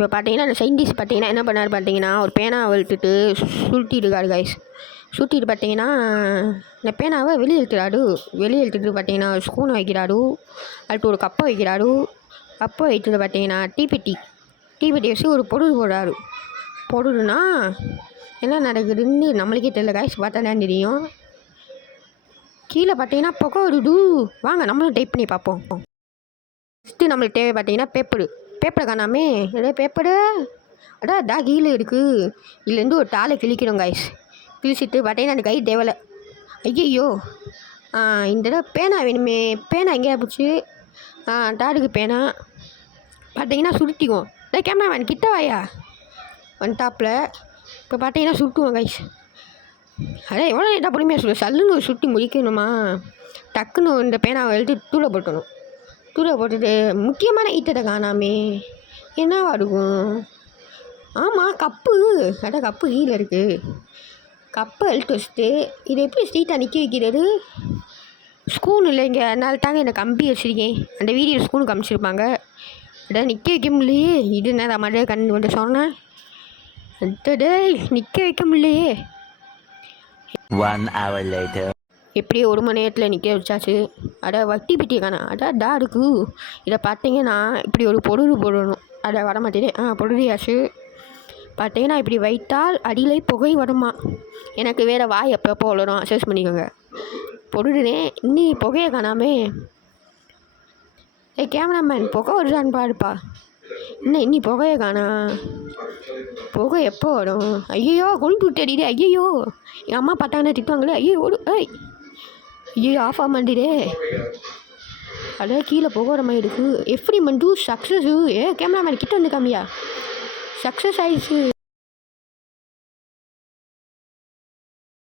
இப்போ பார்த்தீங்கன்னா அந்த சயின்டிஸ்ட் பார்த்தீங்கன்னா என்ன பண்ணார் பார்த்தீங்கன்னா ஒரு பேனாவை இழுத்துட்டு சுருட்டிருக்காரு கைஸ். சுருட்டிட்டு பார்த்தீங்கன்னா இந்த பேனாவை வெளியே இழுத்துட்டு பார்த்தீங்கன்னா ஒரு ஸ்பூனை வைக்கிறாரு, அடுத்து ஒரு கப்பை வைக்கிறாரு. கப்பை வைத்தது பார்த்தீங்கன்னா தீப்பெட்டி வச்சு ஒரு பொருள் போடுறாரு. பொருள்னா என்ன நடக்குதுன்னு நம்மளுக்கே தெரியல கைஸ், பார்த்தா தான் தெரியும். கீழே பார்த்தீங்கன்னா புகை வருது. வாங்க நம்மளும் டைப் பண்ணி பார்ப்போம். ஃபஸ்ட்டு நம்மளுக்கு தேவை பார்த்தீங்கன்னா பேப்பரை காணாமே. ஏதோ பேப்பரு டா கீழே இருக்குது. இதுலேருந்து ஒரு தாளை கிழிக்கிறோம் கைஸ். கிழிச்சிட்டு பார்த்தீங்கன்னா அந்த கை தேவலை. ஐயோ இந்த தடவை பேனா வேணுமே. பேனா எங்கேயா போச்சு? டாடுக்கு பேனா பார்த்தீங்கன்னா சுருட்டிக்குவோம். கேமராமேன் கிட்ட வாயா வந்துட்டாப்பில். இப்போ பார்த்தீங்கன்னா சுருட்டுவோம் கைஸ். எவ்வளோ நேரம் பொறுமையாக சல்லுன்னு சுருட்டி முடிக்கணுமா? டக்குன்னு இந்த பேனாவை எடுத்து தூர போட்டுட்டு முக்கியமான ஈட்டத்தை காணாமே. என்னவா இருக்கும்? ஆமாம் கப்பு. கப்பு கீழே இருக்குது. கப்பை எடுத்து வச்சுட்டு இதை எப்படி ஸ்ட்ரீட்டாக நிற்க வைக்கிறது? ஸ்கூல் இல்லைங்க, அதனால தாங்க இந்த கம்பி வச்சுருக்கேன். அந்த வீடியோ ஸ்கூலுக்கு அனுப்பிச்சிருப்பாங்க. நிற்க வைக்க முடியலையே. இது என்ன மாதிரி கண்ணு வந்து சொன்னேன். நிற்க வைக்க முடியலையே. 1 hour later. எப்படியோ 1 மணி நேரத்தில் நிற்க வச்சாச்சு. வட்டி பெட்டியை காணா. இருக்கு. இதை பார்த்தீங்கன்னா இப்படி ஒரு பொருள் போடணும். வர மாட்டேன். பொருளியாச்சு. பார்த்தீங்கன்னா இப்படி வைத்தால் அடியிலே புகை வருமா. எனக்கு வேறு வாய் எப்போ வளரும், அசஸ் பண்ணிக்கோங்க. பொருள்னே இன்னி புகையை காணாமே. கேமராமேன் புகை வருதான்னு பாருப்பா. இன்னி புகையை காணா. புகை எப்போ வரும்? ஐயோ கொண்டு விட்டடிடே. ஐயோ எங்கள் அம்மா பார்த்தாங்கன்னா திட்டுவாங்களே. ஐயோ ஆஃப் ஆக மாட்டேதே. கீழே புகை வர மாதிரி இருக்குது. எப்படி மண்டு சக்ஸஸு. கேமராமேன் கிட்ட வந்து காமியா. சக்ஸஸ் ஆயிடுச்சு.